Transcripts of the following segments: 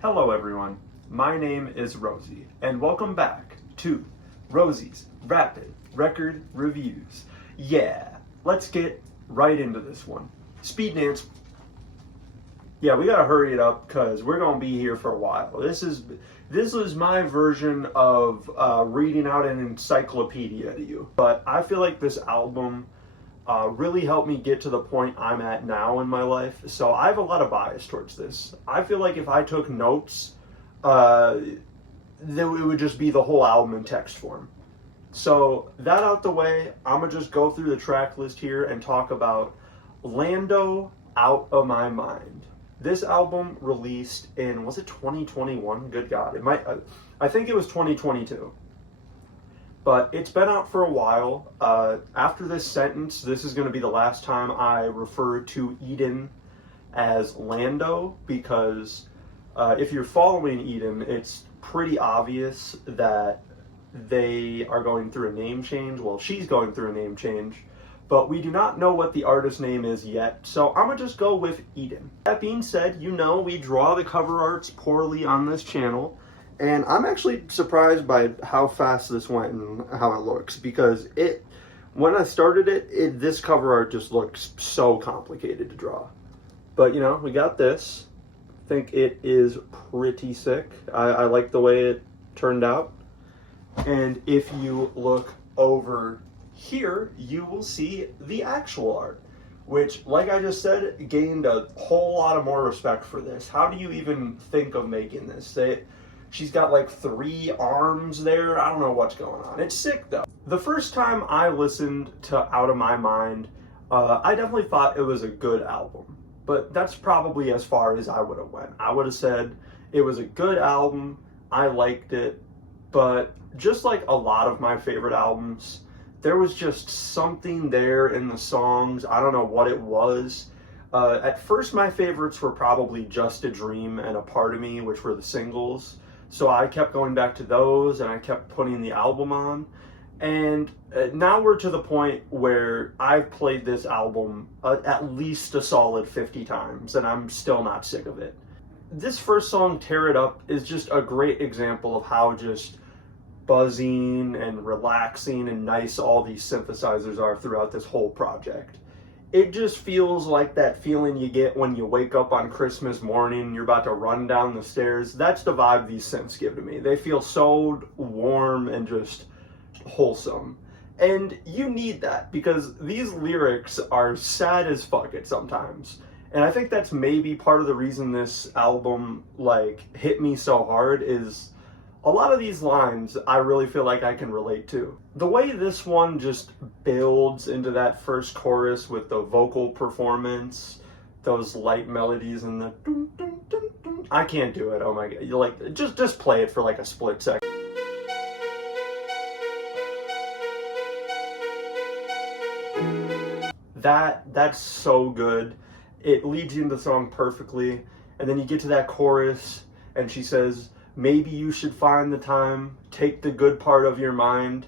Hello everyone, my name is Rosie, and welcome back to Rosie's Rapid Record Reviews. Yeah, let's get right into this one. Speed dance. Yeah, we gotta hurry it up because we're gonna be here for a while. This is my version of reading out an encyclopedia to you. But I feel like this album really helped me get to the point I'm at now in my life. So I have a lot of bias towards this. I feel like if I took notes, then it would just be the whole album in text form. So that out the way, I'm gonna just go through the track list here and talk about Lando, Outta My Mind. This album released in, was it 2021? Good God, it might. I think it was 2022. But it's been out for a while. After this sentence, this is going to be the last time I refer to Eden as Lando, because if you're following Eden, it's pretty obvious that they are going through a name change. Well, she's going through a name change, but we do not know what the artist name is yet, so I'm going to just go with Eden. That being said, you know we draw the cover arts poorly on this channel. And I'm actually surprised by how fast this went and how it looks, because when I started this cover art just looks so complicated to draw. But you know, we got this. I think it is pretty sick. I like the way it turned out. And if you look over here, you will see the actual art, which, like I just said, gained a whole lot of more respect for this. How do you even think of making this? She's got like 3 arms there. I don't know what's going on. It's sick though. The first time I listened to Outta My Mind, I definitely thought it was a good album. But that's probably as far as I would have went. I would have said it was a good album. I liked it. But just like a lot of my favorite albums, there was just something there in the songs. I don't know what it was. At first, my favorites were probably Just a Dream and A Part of Me, which were the singles. So I kept going back to those and I kept putting the album on. And now we're to the point where I've played this album at least a solid 50 times and I'm still not sick of it. This first song, Tear It Up, is just a great example of how just buzzing and relaxing and nice all these synthesizers are throughout this whole project. It just feels like that feeling you get when you wake up on Christmas morning and you're about to run down the stairs. That's the vibe these synths give to me. They feel so warm and just wholesome. And you need that because these lyrics are sad as fuck at sometimes. And I think that's maybe part of the reason this album hit me so hard is a lot of these lines I really feel like I can relate to. The way this one just builds into that first chorus with the vocal performance, those light melodies and the dun, dun, dun, dun. I can't do it. Oh my god. You just play it for like a split second. That's so good. It leads you into the song perfectly. And then you get to that chorus and she says, "Maybe you should find the time, take the good part of your mind,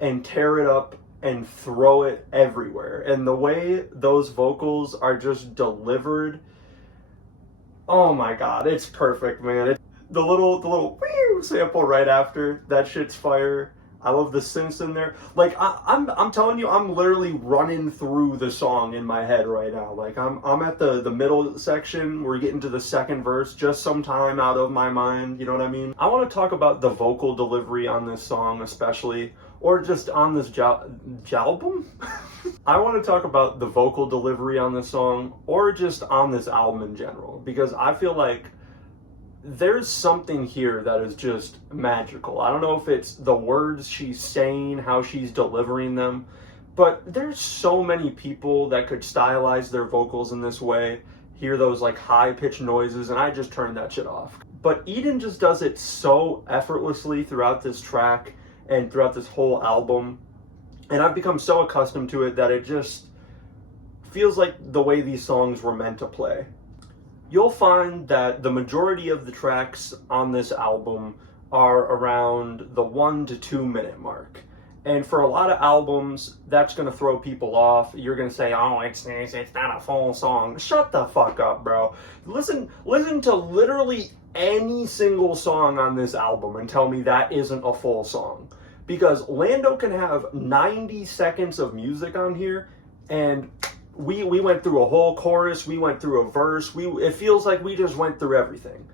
and tear it up and throw it everywhere." And the way those vocals are just delivered, oh my god, it's perfect, man. The little whew sample right after, that shit's fire. I love the synths in there. Like I'm telling you, I'm literally running through the song in my head right now. Like I'm at the middle section. We're getting to the second verse. Just some time out of my mind. You know what I mean? I want to talk about the vocal delivery on this song, especially, or just on this album. I want to talk about the vocal delivery on this song, or just on this album in general, because I feel like there's something here that is just magical. I don't know if it's the words she's saying, how she's delivering them, but there's so many people that could stylize their vocals in this way, hear those like high-pitched noises, and I just turned that shit off. But Eden just does it so effortlessly throughout this track and throughout this whole album, and I've become so accustomed to it that it just feels like the way these songs were meant to play. You'll find that the majority of the tracks on this album are around the 1 to 2 minute mark. And for a lot of albums, that's going to throw people off. You're going to say, oh, it's not a full song. Shut the fuck up, bro. Listen to literally any single song on this album and tell me that isn't a full song. Because Lando can have 90 seconds of music on here, and we went through a whole chorus, we went through a verse, it feels like we just went through everything.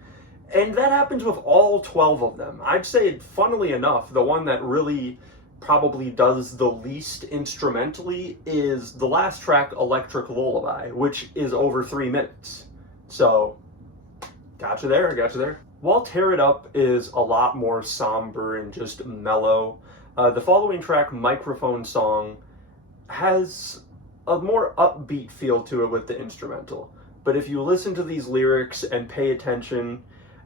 And that happens with all 12 of them. I'd say, funnily enough, the one that really probably does the least instrumentally is the last track, Electric Lullaby, which is over 3 minutes. So, gotcha there. While Tear It Up is a lot more somber and just mellow, the following track, Microphone Song, has a more upbeat feel to it with the instrumental. But if you listen to these lyrics and pay attention,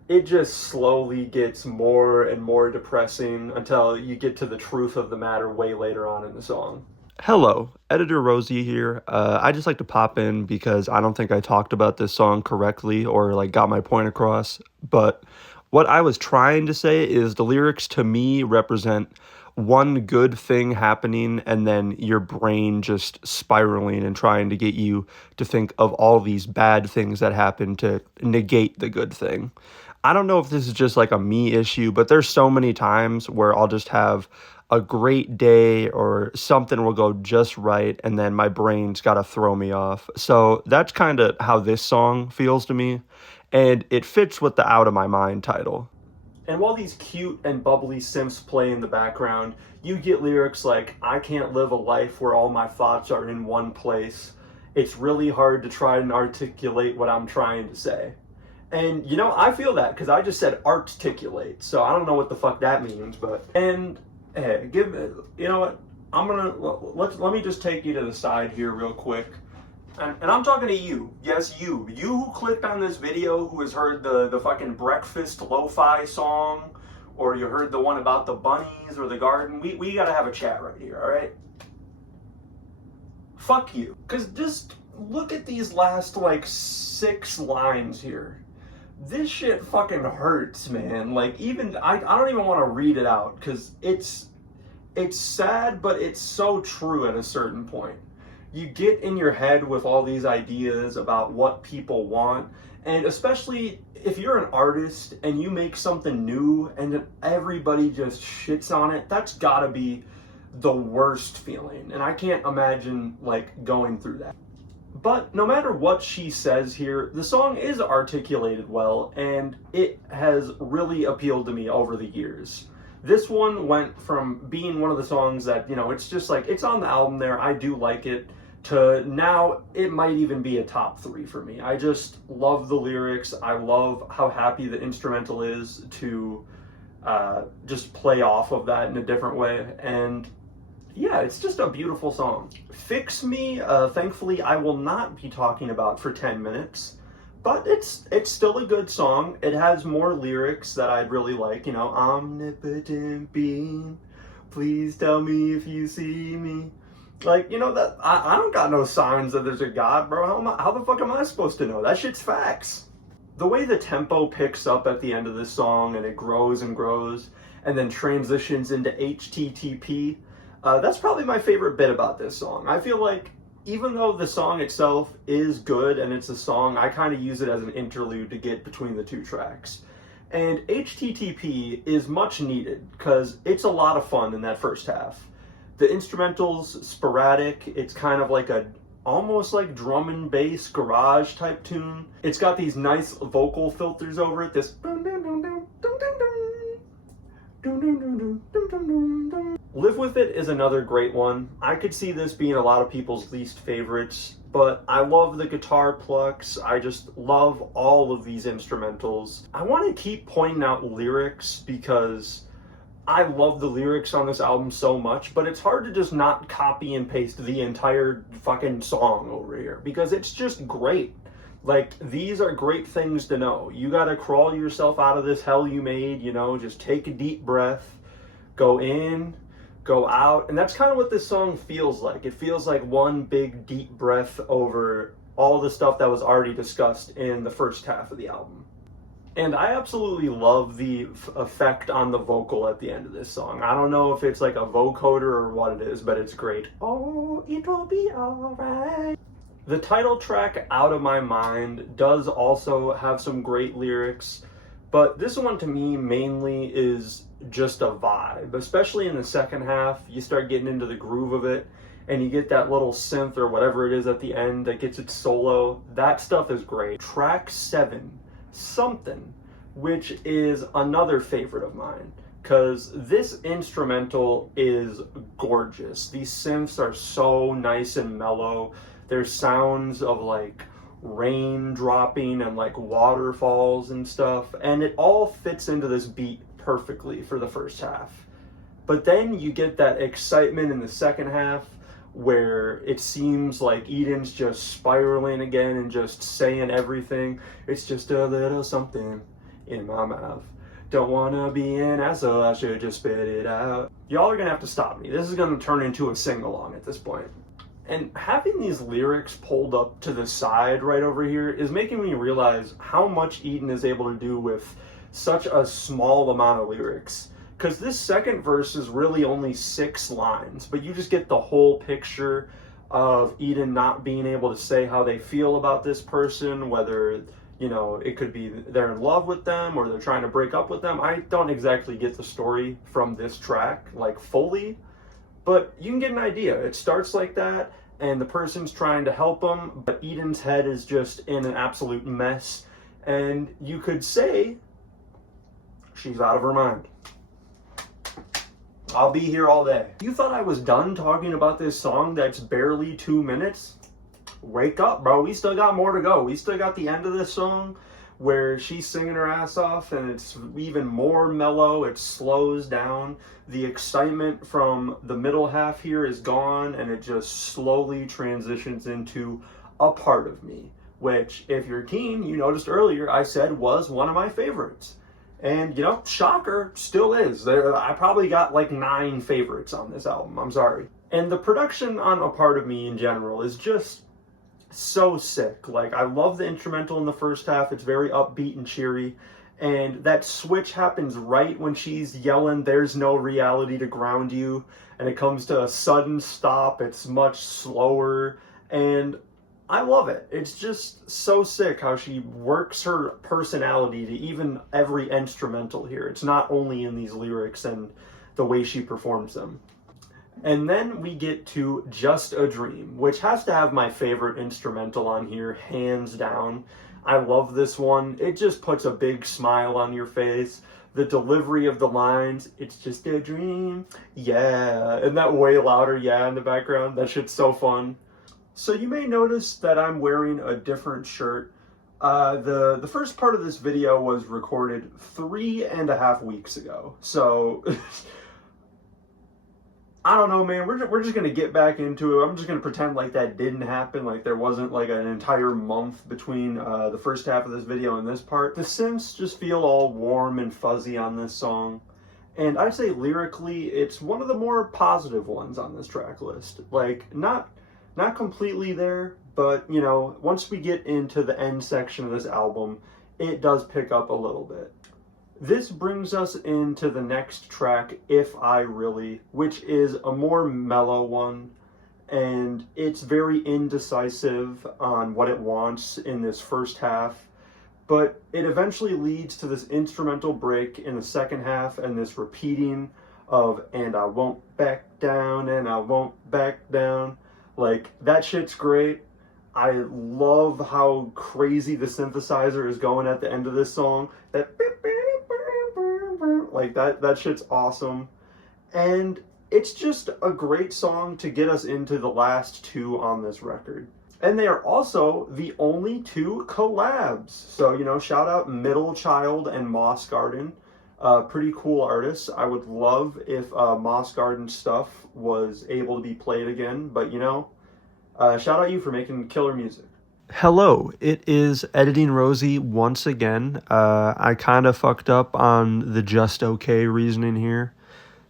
it just slowly gets more and more depressing until you get to the truth of the matter way later on in the song. Hello, Editor Rosie here. I just like to pop in because I don't think I talked about this song correctly or like got my point across. But what I was trying to say is the lyrics to me represent one good thing happening and then your brain just spiraling and trying to get you to think of all these bad things that happen to negate the good thing. I don't know if this is just like a me issue, but there's so many times where I'll just have a great day or something will go just right and then my brain's got to throw me off. So that's kind of how this song feels to me, and it fits with the Outta My Mind title. And while these cute and bubbly synths play in the background, you get lyrics like, I can't live a life where all my thoughts are in one place. It's really hard to try and articulate what I'm trying to say. And, you know, I feel that because I just said articulate, so I don't know what the fuck that means, but... And, hey, you know what, let me just take you to the side here real quick. And I'm talking to you. Yes, you who clicked on this video, who has heard the fucking breakfast lo-fi song, or you heard the one about the bunnies or the garden. We gotta have a chat right here, alright? Fuck you. Because just look at these last, like, 6 lines here. This shit fucking hurts, man. Like, even, I don't even want to read it out, because it's sad, but it's so true at a certain point. You get in your head with all these ideas about what people want, and especially if you're an artist and you make something new and then everybody just shits on it, that's gotta be the worst feeling, and I can't imagine, like, going through that. But no matter what she says here, the song is articulated well, and it has really appealed to me over the years. This one went from being one of the songs that, you know, it's just like, it's on the album there, I do like it, to now it might even be a top 3 for me. I just love the lyrics. I love how happy the instrumental is to just play off of that in a different way. And yeah, it's just a beautiful song. Fix Me, thankfully I will not be talking about for 10 minutes, but it's still a good song. It has more lyrics that I'd really like, you know, omnipotent being, please tell me if you see me. Like, you know, that I don't got no signs that there's a God, bro. How the fuck am I supposed to know? That shit's facts. The way the tempo picks up at the end of this song and it grows and grows and then transitions into HTTP, that's probably my favorite bit about this song. I feel like even though the song itself is good and it's a song, I kind of use it as an interlude to get between the 2 tracks. And HTTP is much needed because it's a lot of fun in that first half. The instrumental's sporadic. It's kind of like almost like drum and bass garage type tune. It's got these nice vocal filters over it. This Live With It is another great one. I could see this being a lot of people's least favorites, but I love the guitar plucks. I just love all of these instrumentals. I want to keep pointing out lyrics because I love the lyrics on this album so much, but it's hard to just not copy and paste the entire fucking song over here because it's just great. Like, these are great things to know. You gotta crawl yourself out of this hell you made, you know, just take a deep breath, go in, go out, and that's kind of what this song feels like. It feels like one big deep breath over all the stuff that was already discussed in the first half of the album. And I absolutely love the effect on the vocal at the end of this song. I don't know if it's like a vocoder or what it is, but it's great. Oh, it'll be alright. The title track, Outta My Mind, does also have some great lyrics, But this one to me mainly is just a vibe, especially in the second half. You start getting into the groove of it, and you get that little synth or whatever it is at the end that gets its solo. That stuff is great. Track 7, Something, which is another favorite of mine, because this instrumental is gorgeous. These synths are so nice and mellow. There's sounds of like rain dropping and like waterfalls and stuff, and it all fits into this beat perfectly for the first half. But then you get that excitement in the second half where it seems like Eden's just spiraling again and just saying everything. It's just a little something in my mouth. Don't wanna be an asshole, I should just spit it out. Y'all are gonna have to stop me. This is gonna turn into a sing-along at this point. And having these lyrics pulled up to the side right over here is making me realize how much Eden is able to do with such a small amount of lyrics. Because this second verse is really only 6 lines, but you just get the whole picture of Eden not being able to say how they feel about this person, whether, you know, it could be they're in love with them or they're trying to break up with them. I don't exactly get the story from this track, like fully, but you can get an idea. It starts like that, and the person's trying to help them, but Eden's head is just in an absolute mess, and you could say she's out of her mind. I'll be here all day. You thought I was done talking about this song that's barely 2 minutes? Wake up, bro. We still got more to go. We still got the end of this song where she's singing her ass off, and it's even more mellow. It slows down. The excitement from the middle half here is gone, and it just slowly transitions into A Part of Me, which, if you're keen, you noticed earlier I said was one of my favorites. And, you know, shocker, still is. I probably got like 9 favorites on this album. I'm sorry. And the production on A Part of Me in general is just so sick. Like, I love the instrumental in the first half. It's very upbeat and cheery. And that switch happens right when she's yelling, "There's no reality to ground you." And it comes to a sudden stop. It's much slower. And I love it. It's just so sick how she works her personality to even every instrumental here. It's not only in these lyrics and the way she performs them. And then we get to Just a Dream, which has to have my favorite instrumental on here, hands down. I love this one. It just puts a big smile on your face. The delivery of the lines, "It's just a dream, yeah," and that way louder yeah in the background, that shit's so fun. So you may notice that I'm wearing a different shirt. The first part of this video was recorded 3.5 weeks ago. So I don't know, man. We're just gonna get back into it. I'm just gonna pretend like that didn't happen, like there wasn't like an entire month between the first half of this video and this part. The synths just feel all warm and fuzzy on this song, and I'd say lyrically, it's one of the more positive ones on this track list. Like, not completely there, but, you know, once we get into the end section of this album, it does pick up a little bit. This brings us into the next track, If I Really, which is a more mellow one, and it's very indecisive on what it wants in this first half, but it eventually leads to this instrumental break in the second half and this repeating of "and I won't back down, and I won't back down." Like, that shit's great. I love how crazy the synthesizer is going at the end of this song. That like that shit's awesome. And it's just a great song to get us into the last 2 on this record. And they are also the only 2 collabs. So, you know, shout out Middle Child and Moss Garden. Pretty cool artists. I would love if Moss Garden stuff was able to be played again, but, you know, shout out you for making killer music. Hello, it is Editing Rosie once again. I kind of fucked up on the just okay reasoning here,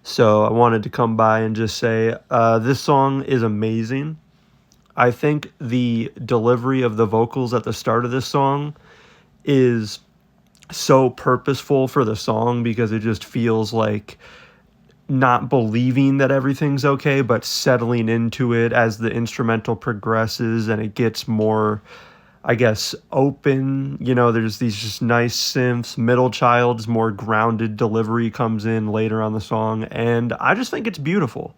so I wanted to come by and just say this song is amazing. I think the delivery of the vocals at the start of this song is so purposeful for the song, because it just feels like not believing that everything's okay, but settling into it as the instrumental progresses and it gets more I guess, open. You know, there's these just nice synths. Middle Child's more grounded delivery comes in later on the song, and I just think it's beautiful.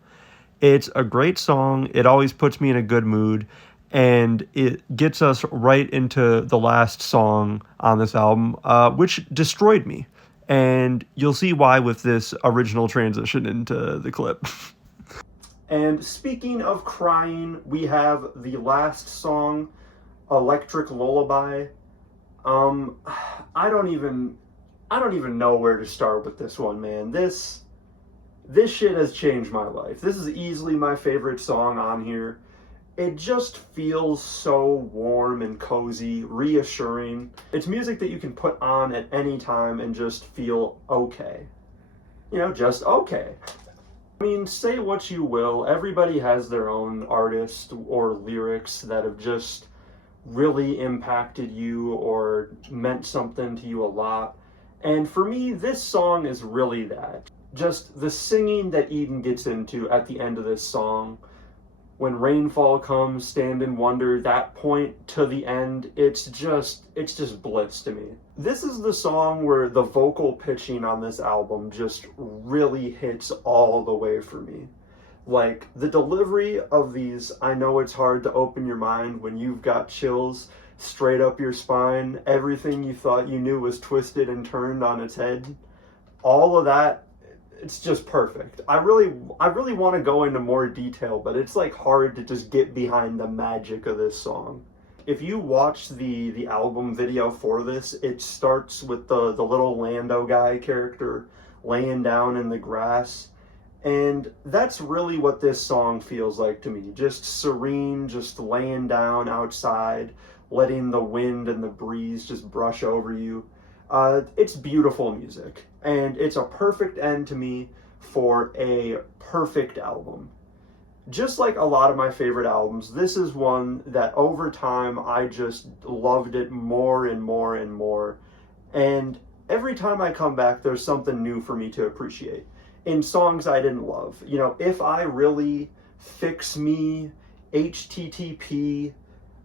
It's a great song. It always puts me in a good mood, and it gets us right into the last song on this album, which destroyed me. And you'll see why with this original transition into the clip. And speaking of crying, we have the last song, Electric Lullaby. I don't even know where to start with this one, man. This shit has changed my life. This is easily my favorite song on here. It just feels so warm and cozy, reassuring. It's music that you can put on at any time and just feel okay. You know, just okay. I mean, say what you will, everybody has their own artist or lyrics that have just really impacted you or meant something to you a lot. And for me, this song is really that. Just the singing that Eden gets into at the end of this song, when rainfall comes, stand in wonder, that point to the end, it's just bliss to me. This is the song where the vocal pitching on this album just really hits all the way for me. Like, the delivery of these, I know it's hard to open your mind when you've got chills straight up your spine, everything you thought you knew was twisted and turned on its head. All of that, it's just perfect. I really want to go into more detail, but it's like hard to just get behind the magic of this song. If you watch the album video for this, it starts with the little Lando guy character laying down in the grass. And that's really what this song feels like to me. Just serene, just laying down outside, letting the wind and the breeze just brush over you. It's beautiful music, and it's a perfect end to me for a perfect album. Just like a lot of my favorite albums, this is one that over time I just loved it more and more and more. And every time I come back, there's something new for me to appreciate. In songs I didn't love. You know, If I Really, Fix Me, HTTP,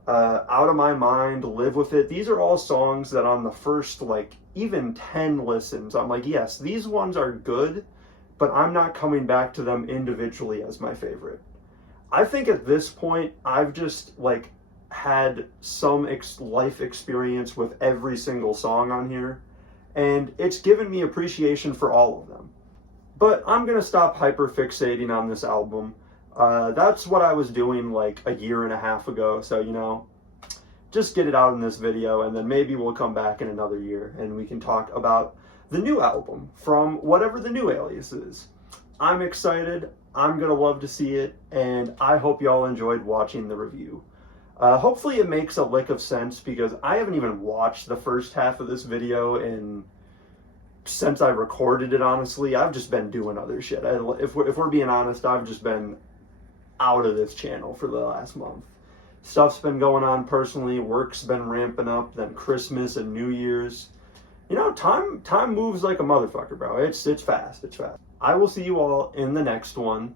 Out of My Mind, Live With It. These are all songs that on the first, like, even 10 listens, I'm like, yes, these ones are good, but I'm not coming back to them individually as my favorite. I think at this point, I've just, like, had some life experience with every single song on here, and it's given me appreciation for all of them. But I'm going to stop hyper-fixating on this album. That's what I was doing like a year and a half ago, so, you know, just get it out in this video, and then maybe we'll come back in another year and we can talk about the new album from whatever the new alias is. I'm excited, I'm gonna love to see it, and I hope y'all enjoyed watching the review. Hopefully it makes a lick of sense, because I haven't even watched the first half of this video since I recorded it, honestly. I've just been doing other shit. If we're being honest, I've just been out of this channel for the last month. Stuff's been going on personally, work's been ramping up, then Christmas and New Year's. You know, time moves like a motherfucker, bro. It's fast, it's fast. I will see you all in the next one.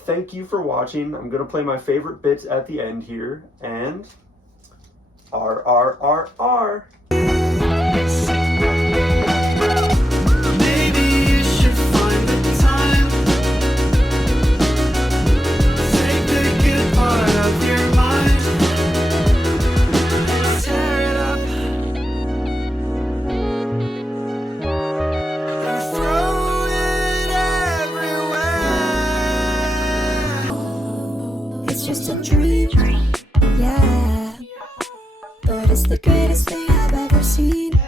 Thank you for watching. I'm gonna play my favorite bits at the end here, and RRRR. Just a dream, yeah, but it's the greatest thing I've ever seen.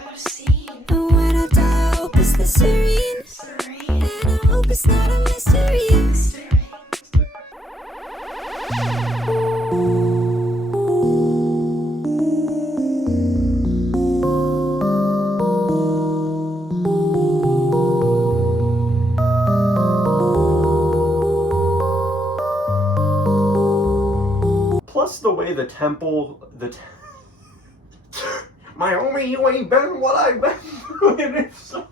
And when I die, I hope it's the serene, and I hope it's not a mystery. Plus the way the temple, my homie, you ain't been what I've been doing. It's so